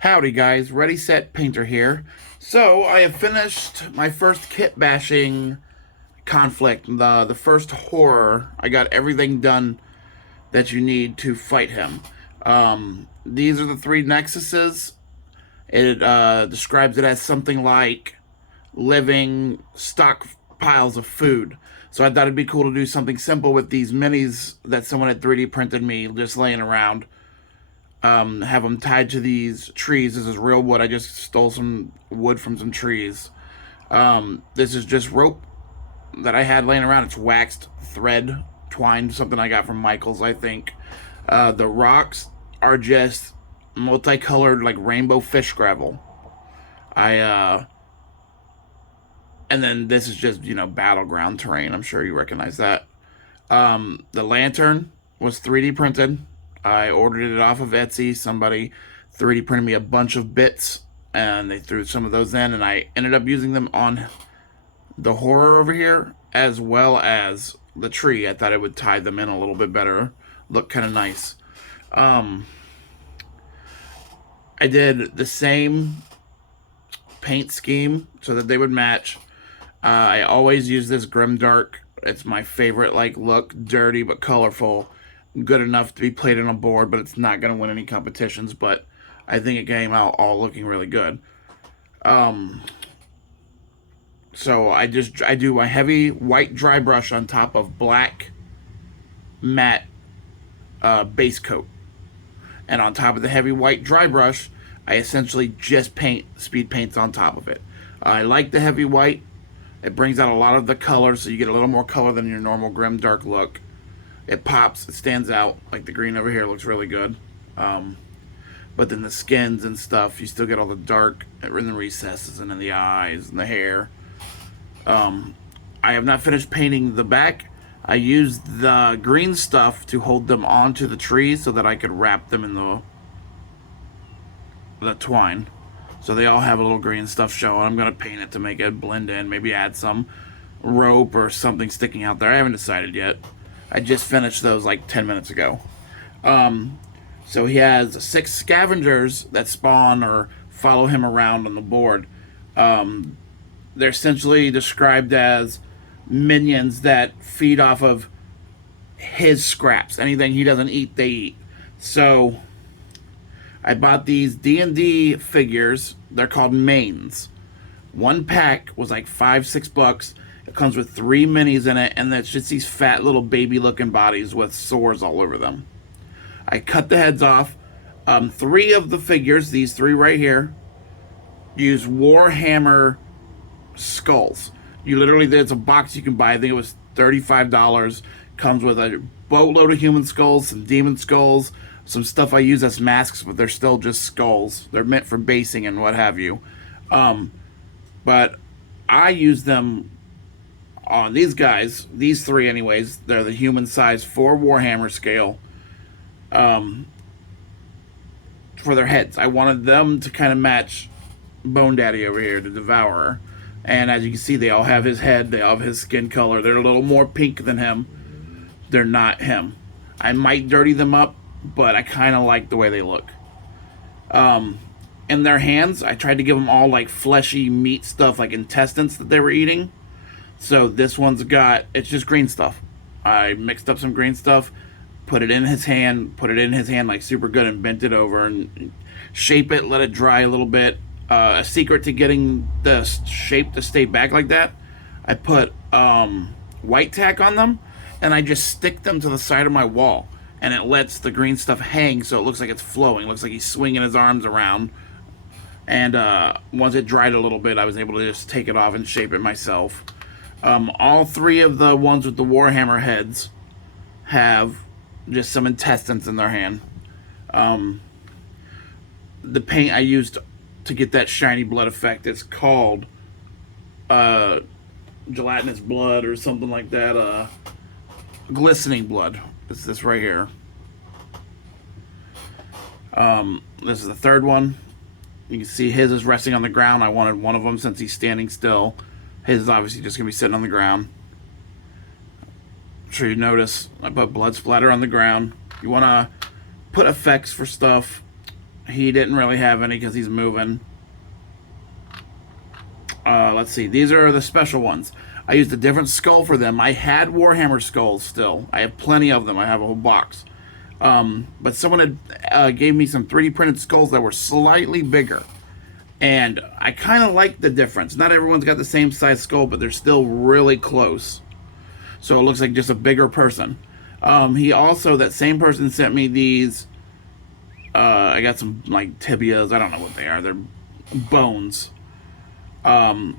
Howdy guys, Ready Set Painter here. So I have finished my first kit bashing conflict, the first horror. I got everything done that you need to fight him. These are the three nexuses. It describes it as something like living stockpiles of food. So I thought it'd be cool to do something simple with these minis that someone had 3D printed me just laying around. Have them tied to these trees. This is real wood. I just stole some wood from some trees. This is just rope that I had laying around. It's waxed thread twine, something I got from Michael's, I think. The rocks are just multicolored, like rainbow fish gravel. I And then this is just battleground terrain. I'm sure you recognize that. The lantern was 3D printed. I ordered it off of Etsy. Somebody 3D printed me a bunch of bits, and they threw some of those in, and I ended up using them on the horror over here as well as the tree. I thought it would tie them in a little bit better, look kind of nice. Um, I did the same paint scheme so that they would match. I always use this grim dark. It's my favorite look, dirty but colorful, good enough to be played on a board, but it's not going to win any competitions. But I think it came out all looking really good. Um, so I do a heavy white dry brush on top of black matte base coat, and on top of the heavy white dry brush, I essentially just paint speed paints on top of it. I like the heavy white. It brings out a lot of the color, so you get a little more color than your normal grim dark look. It pops, it stands out. Like the green over here looks really good. Um, but then the skins and stuff, you still get all the dark in the recesses and in the eyes and the hair. I have not finished painting the back. I used the green stuff to hold them onto the trees so that I could wrap them in the twine. So they all have a little green stuff showing. I'm going to paint it to make it blend in. Maybe add some rope or something sticking out there. I haven't decided yet. I just finished those like 10 minutes ago. So he has 6 scavengers that spawn or follow him around on the board. They're essentially described as minions that feed off of his scraps. Anything he doesn't eat, they eat. So I bought these D&D figures. They're called mains. One pack was like $5-6. It comes with 3 minis in it, and it's just these fat little baby-looking bodies with sores all over them. I cut the heads off. 3 of the figures, these 3 right here, use Warhammer skulls. You literally, there's a box you can buy. I think it was $35. Comes with a boatload of human skulls, some demon skulls, some stuff I use as masks, but they're still just skulls. They're meant for basing and what have you. But I use them on these guys, these 3 anyways. They're the human size 4 Warhammer scale, for their heads. I wanted them to kind of match Bone Daddy over here, the Devourer. And as you can see, they all have his head, they all have his skin color. They're a little more pink than him. They're not him. I might dirty them up, but I kind of like the way they look. In their hands, I tried to give them all like fleshy meat stuff, like intestines that they were eating. So this one's got, it's just green stuff. I mixed up some green stuff, put it in his hand, like super good, and bent it over and shape it, let it dry a little bit. A secret to getting the shape to stay back like that, I put white tack on them, and I just stick them to the side of my wall, and it lets the green stuff hang so it looks like it's flowing. It looks like he's swinging his arms around. And once it dried a little bit, I was able to just take it off and shape it myself. All 3 of the ones with the Warhammer heads have just some intestines in their hand. The paint I used to get that shiny blood effect, it's called gelatinous blood or something like that. Glistening blood. It's this right here. This is the 3rd one. You can see his is resting on the ground. I wanted one of them since he's standing still. His is obviously just going to be sitting on the ground. I'm sure you notice I put blood splatter on the ground. You want to put effects for stuff. He didn't really have any because he's moving. Let's see. These are the special ones. I used a different skull for them. I had Warhammer skulls still. I have plenty of them. I have a whole box. But someone had gave me some 3D printed skulls that were slightly bigger. And I kind of like the difference. Not everyone's got the same size skull, but they're still really close. So it looks like just a bigger person. He also, that same person sent me these. I got some like tibias. I don't know what they are. They're bones. And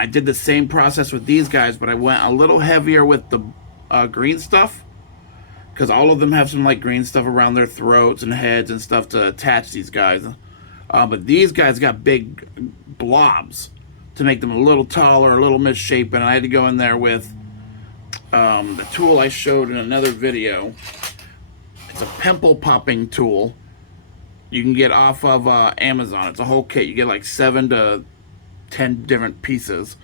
I did the same process with these guys, but I went a little heavier with the green stuff. Because all of them have some like green stuff around their throats and heads and stuff to attach these guys. But these guys got big blobs to make them a little taller, a little misshapen. And I had to go in there with the tool I showed in another video. It's a pimple popping tool you can get off of Amazon. It's a whole kit. You get like 7 to 10 different pieces.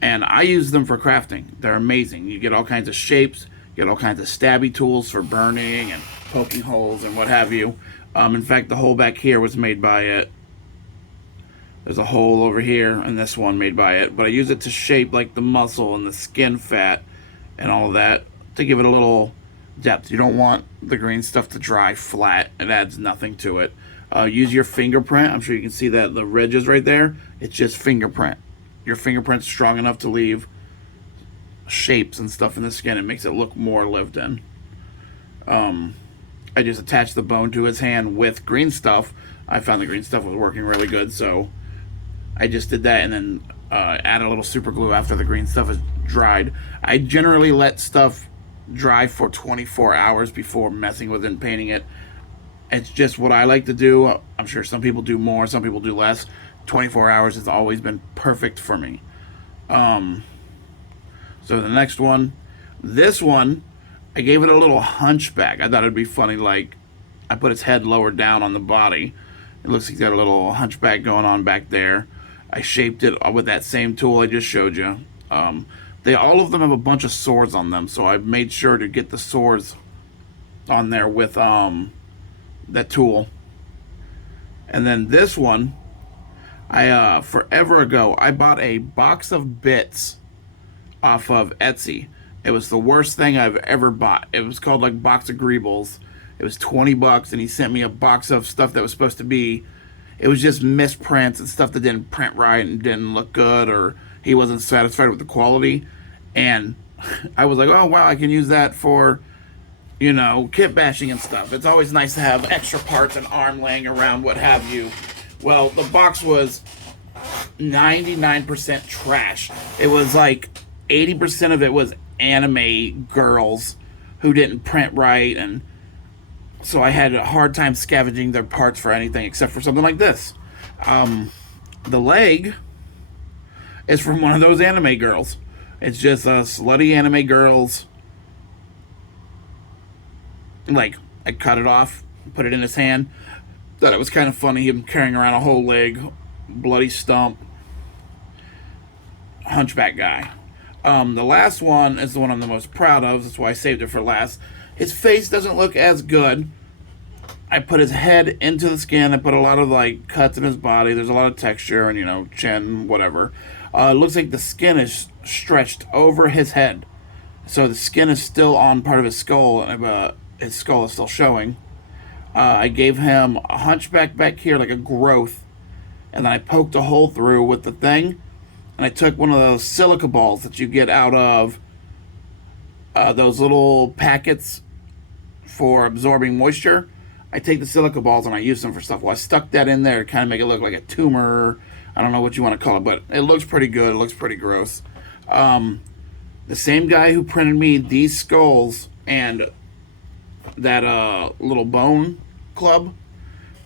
And I use them for crafting. They're amazing. You get all kinds of shapes. You get all kinds of stabby tools for burning and poking holes and what have you. In fact, the hole back here was made by it. There's a hole over here, and this one made by it. But I use it to shape like the muscle and the skin fat and all of that to give it a little depth. You don't want the green stuff to dry flat. It adds nothing to it. Use your fingerprint. I'm sure you can see that the ridges right there. It's just fingerprint. Your fingerprint's strong enough to leave shapes and stuff in the skin. It makes it look more lived in. I just attached the bone to his hand with green stuff. I found the green stuff was working really good, so I just did that and then add a little super glue after the green stuff is dried. I generally let stuff dry for 24 hours before messing with it and painting it. It's just what I like to do. I'm sure some people do more, some people do less. 24 hours has always been perfect for me. So the next one, this one, I gave it a little hunchback. I thought it'd be funny, like I put its head lower down on the body. It looks like it's got a little hunchback going on back there. I shaped it with that same tool I just showed you. All of them have a bunch of swords on them, so I made sure to get the swords on there with that tool. And then this one, I forever ago, I bought a box of bits off of Etsy. It was the worst thing I've ever bought. It was called like Box of Greebles. It was $20, and he sent me a box of stuff that was supposed to be, it was just misprints and stuff that didn't print right and didn't look good, or he wasn't satisfied with the quality. And I was like, oh wow, I can use that for, you know, kit bashing and stuff. It's always nice to have extra parts and arm laying around, what have you. Well, the box was 99% trash. It was like 80% of it was anime girls who didn't print right, and so I had a hard time scavenging their parts for anything except for something like this. The leg is from one of those anime girls. It's just slutty anime girls. Like, I cut it off, put it in his hand. Thought it was kind of funny, him carrying around a whole leg, bloody stump, hunchback guy. The last one is the one I'm the most proud of. That's why I saved it for last. His face doesn't look as good. I put his head into the skin. I put a lot of like cuts in his body. There's a lot of texture and, you know, chin, whatever. It looks like the skin is stretched over his head. So the skin is still on part of his skull, and his skull is still showing. I gave him a hunchback back here, like a growth. And then I poked a hole through with the thing. And I took one of those silica balls that you get out of those little packets for absorbing moisture. I take the silica balls and I use them for stuff. Well, I stuck that in there to kind of make it look like a tumor. I don't know what you want to call it, but it looks pretty good. It looks pretty gross. The same guy who printed me these skulls and that little bone club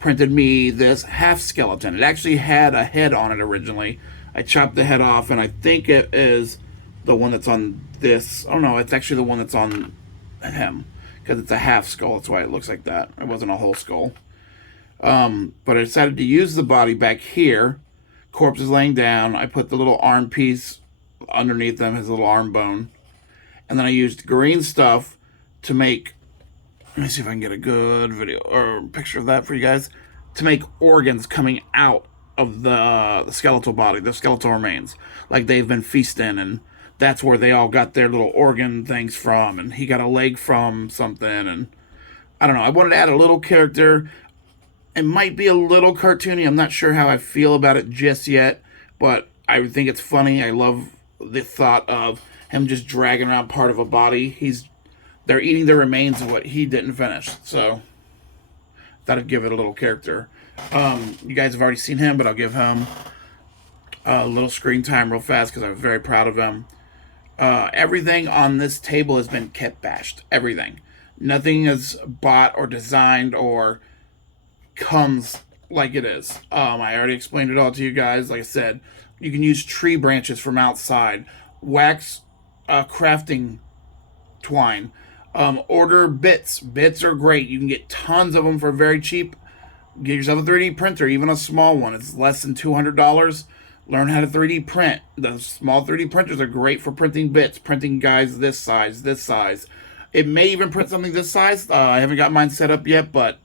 printed me this half skeleton. It actually had a head on it originally. I chopped the head off, and I think it is the one that's on this. Oh no, it's actually the one that's on him, because it's a half skull. That's why it looks like that. It wasn't a whole skull. But I decided to use the body back here. Corpse is laying down. I put the little arm piece underneath him, his little arm bone. And then I used green stuff to make, let me see if I can get a good video or picture of that for you guys. to make organs coming out of the skeletal body, the skeletal remains. Like they've been feasting, and that's where they all got their little organ things from. And he got a leg from something, and I don't know. I wanted to add a little character. It might be a little cartoony. I'm not sure how I feel about it just yet, but I think it's funny. I love the thought of him just dragging around part of a body. They're eating the remains of what he didn't finish. So thought I'd give it a little character. You guys have already seen him, but I'll give him a little screen time real fast because I was very proud of him. Everything on this table has been kitbashed. Everything. Nothing is bought or designed or comes like it is. I already explained it all to you guys. Like I said, you can use tree branches from outside, wax crafting twine, order bits. Bits are great. You can get tons of them for very cheap. Get yourself a 3D printer, even a small one. It's less than $200. Learn how to 3D print. The small 3D printers are great for printing bits, printing guys this size, this size. It may even print something this size. I haven't got mine set up yet, but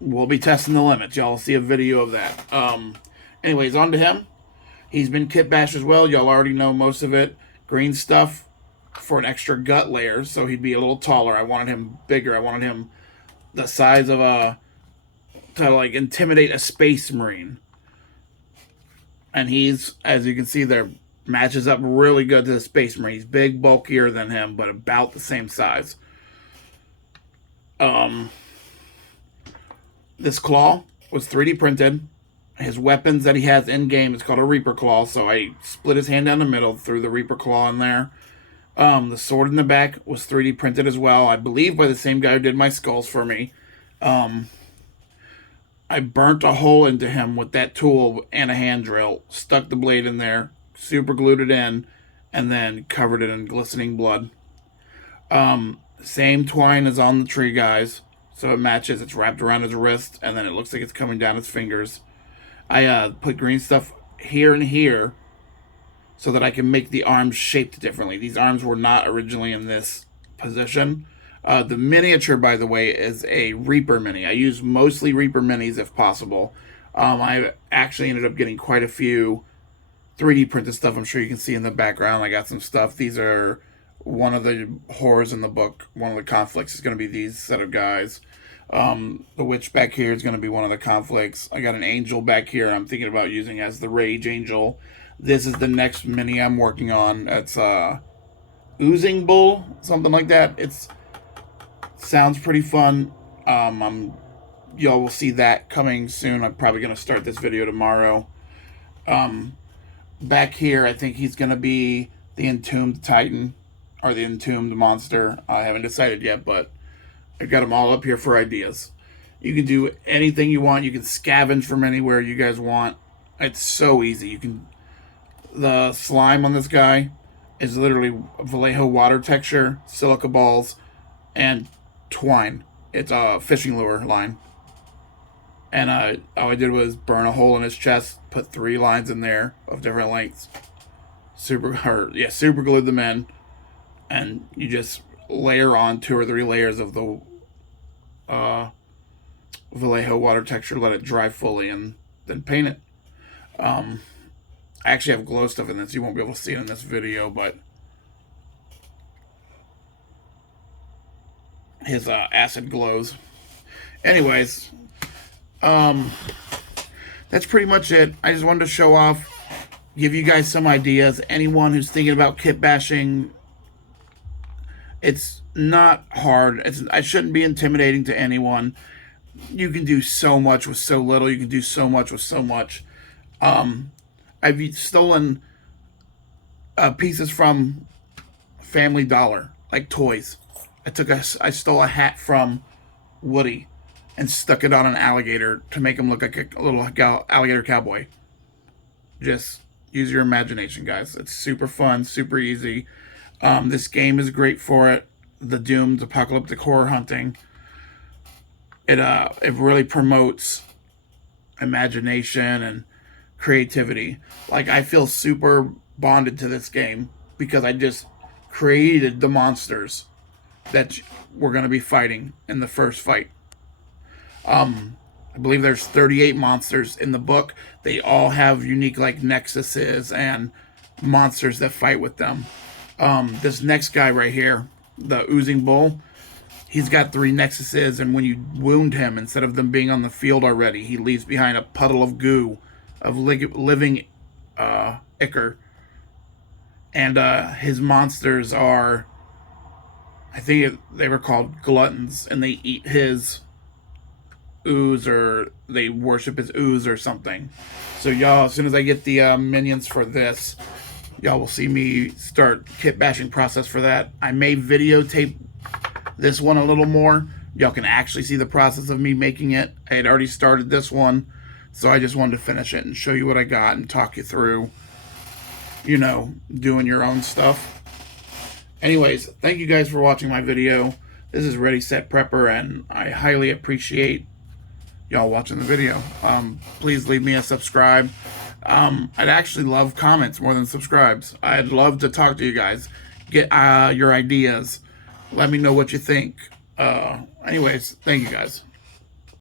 we'll be testing the limits. Y'all will see a video of that. Anyways, on to him. He's been kitbashed as well. Y'all already know most of it. Green stuff for an extra gut layer, so he'd be a little taller. I wanted him bigger. I wanted him the size of to like intimidate a space marine. And he's, as you can see there, matches up really good to the space marine. He's big, bulkier than him, but about the same size. This claw was 3D printed. His weapons that he has in-game is called a Reaper Claw, so I split his hand down the middle, threw the Reaper Claw in there. The sword in the back was 3D printed as well, I believe by the same guy who did my skulls for me. I burnt a hole into him with that tool and a hand drill, stuck the blade in there, super glued it in, and then covered it in glistening blood. Same twine as on the tree, guys. So it matches. It's wrapped around his wrist, and then it looks like it's coming down his fingers. I put green stuff here and here so that I can make the arms shaped differently. These arms were not originally in this position. The miniature, by the way, is a Reaper Mini. I use mostly Reaper Minis if possible. I actually ended up getting quite a few 3D printed stuff. I'm sure you can see in the background. I got some stuff. These are one of the horrors in the book. One of the conflicts is going to be these set of guys. The witch back here is going to be one of the conflicts. I got an angel back here I'm thinking about using as the rage angel. This is the next mini I'm working on. It's oozing bull, something like that. It's sounds pretty fun. Y'all will see that coming soon. I'm probably going to start this video tomorrow. Back here, I think he's going to be the entombed titan or the entombed monster. I haven't decided yet, but I've got them all up here for ideas. You can do anything you want. You can scavenge from anywhere you guys want. It's so easy. The slime on this guy is literally Vallejo water texture, silica balls, and twine. It's a fishing lure line. And all I did was burn a hole in his chest, put 3 lines in there of different lengths. Super glued them in. And you just layer on 2 or 3 layers of the Vallejo water texture, let it dry fully, and then paint it. I actually have glow stuff in this. You won't be able to see it in this video, but his acid glows. Anyways, that's pretty much it. I just wanted to show off, give you guys some ideas. Anyone who's thinking about kitbashing, it's not hard. I shouldn't be intimidating to anyone. You can do so much with so little. You can do so much with so much. I've stolen pieces from Family Dollar, like toys. I stole a hat from Woody and stuck it on an alligator to make him look like a little alligator cowboy. Just use your imagination, guys. It's super fun, super easy. This game is great for it. The Doomed Apocalyptic Horror Hunting. It really promotes imagination and creativity. Like, I feel super bonded to this game because I just created the monsters that we're going to be fighting in the first fight. I believe there's 38 monsters in the book. They all have unique like nexuses and monsters that fight with them. This next guy right here, the oozing bull, he's got 3 nexuses, and when you wound him, instead of them being on the field already, he leaves behind a puddle of goo of living ichor. And his monsters are, I think they were called gluttons, and they eat his ooze, or they worship his ooze or something. So y'all, as soon as I get the minions for this, y'all will see me start kit bashing process for that. I may videotape this one a little more. Y'all can actually see the process of me making it. I had already started this one, so I just wanted to finish it and show you what I got and talk you through, you know, doing your own stuff. Anyways, thank you guys for watching my video. This is Ready Set Prepper, and I highly appreciate y'all watching the video. Please leave me a subscribe. I'd actually love comments more than subscribes. I'd love to talk to you guys, get your ideas, let me know what you think. Anyways, thank you guys.